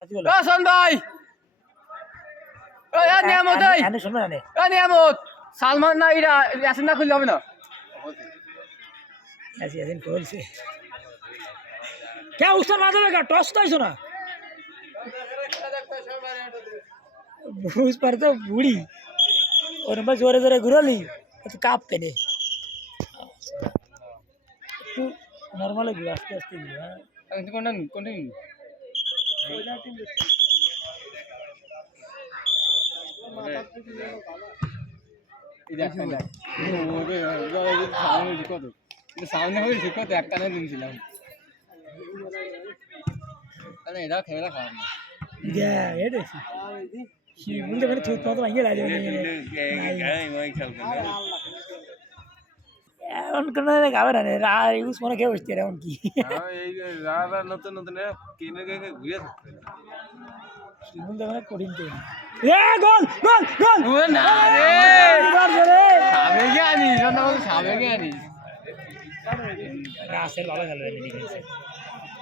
ভাই নিয়ামত সালমান না ইরা ইয়াসিন না খুললে হবে না यासीन खोल से क्या उसका माथा में का टॉस तो ऐसा ना उस पर तो बूढ़ी और बस जोरे जोरे गुरली तो काप पे ने तू नॉर्मल है आस्ते आस्ते कंटिन्यू সামনে হয়ে শিক্ষক একটা না দিনছিলাম এটা খেলা খাওয়া না ये देखी ही मुझे मैंने थोड़ा तो आएंगे लाजे उनको ना गावर है रा यूज माने क्या बचती है उनकी हां এই রারা নতুন নতুন কিনে গিয়ে ঘুরে থাকতে मुझे मैंने कोडिंग के ए गोल गोल गोल ও না রে সামনে গিয়ে আনিস না সামনে গিয়ে আনিস रासेर वाला खेल रहे हैं से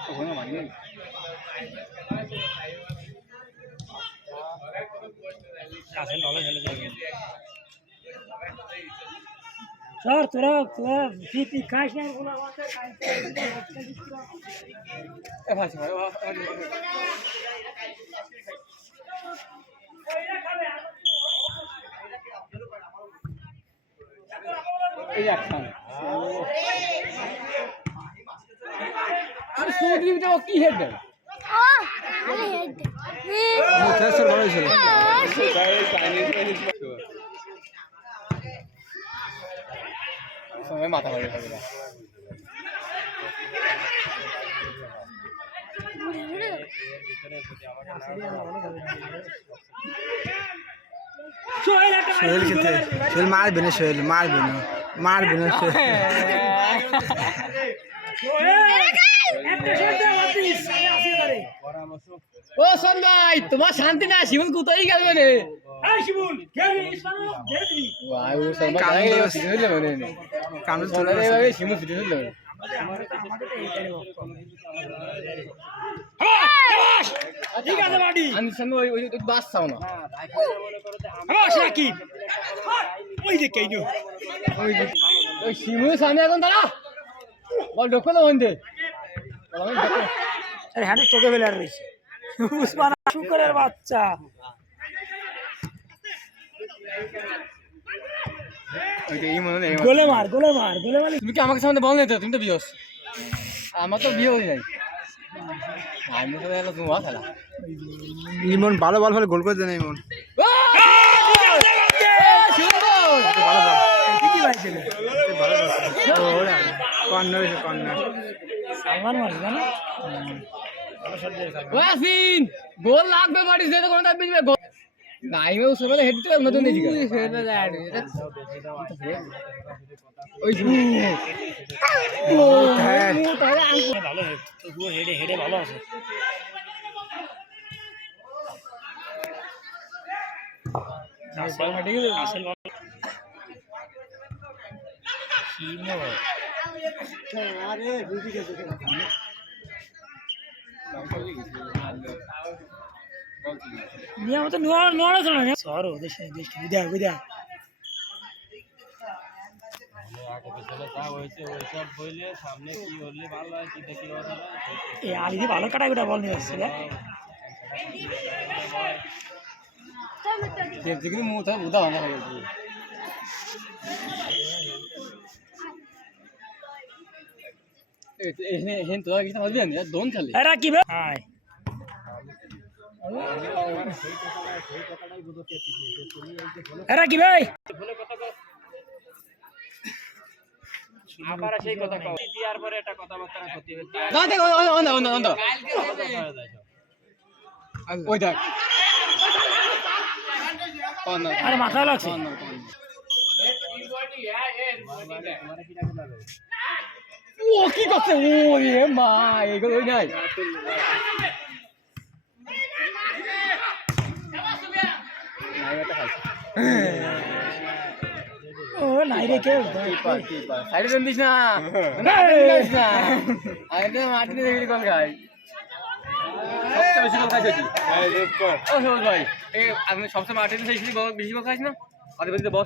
ওখানে মারিয়ে रासेर वाला खेल रहे हैं सर तोरा पी काश नहीं बोला वाला এ ভাই ভাই এই একটা আর সুদলি তো কি হেড দেয় মুখের বড় ছিল সময় মাথা মারি হবে না সোহেল খেতে সোহেল মারবে না সোহেল মারবে না ও সন্ধ্যাই তোমার শান্তি না শিমুল কোথায় গেল রে शिवुल क्या है इस बार दे दी ওয়াই ও সন্ধ্যা গায়ে সিধে দিলে মানে কামড় চলে রে ভাই শিমুল সিধে দিলে ठीक है बाडी আমি সঙ্গে ওই বাস চাও না আবাস রাকি ওই যে কেইনো ওই শিমুল সামনে এখন দাঁড়া বল ঢোকো না ওন্দে আরে হ্যাঁ তোকে বেলার রইছে উসমান শুকরের বাচ্চা ওই এই মনে নেই গোলে মার তুমি কি আমাকে সামনে বল না তুমি তো বিয়স আমার তো বিয়ে হই নাই আমি তো এলো তুমি খেলা ইমন ভালো বল ফেলে গোল করে দেন ইমন কি ভাই ছিল কর্নার সালমান মারছে না ওয়াসিন গোল লাগবে বাড়ি যেতে কোন টাইম বিজবে গোল নাই ও সবাই হেড তো নতুন নেই জিগা ওই ও তাহলে ভালো তো হেডে ভালো আছে আসল মাটি গেল আসল কিনো আরে বুঝি গেছে নিয়া মত নোড়া চলে না সরো দেশ বুঝা এ আলি দিয়ে ভালো কাটা গোটা বল নিয়ে আসছে কিন্তু মুতা বুদা আমার গেছে হেন তো কিছু মারবি না দোন চলে আরে কি ভাই হাই আরে কি ভাই আবার সেই কথা কও দিয়ার পরে একটা কথাবার্তা করতে হবে না দেখ অন ওই দেখ আরে মাথা লাগছে ও কি করছে ও এ মা এগুলো ওই নাই ও নাই রে কেউ কিপার সাইডে দেন দিস না না দিস না আরে মাটি দেখবি কোন গায় সবচেয়ে বেশি বল খাইছি এই রেড কর ও সবুজ ভাই এই আপনি সবসময় মাঠে বেশি বল খাইছ না আমাদের বল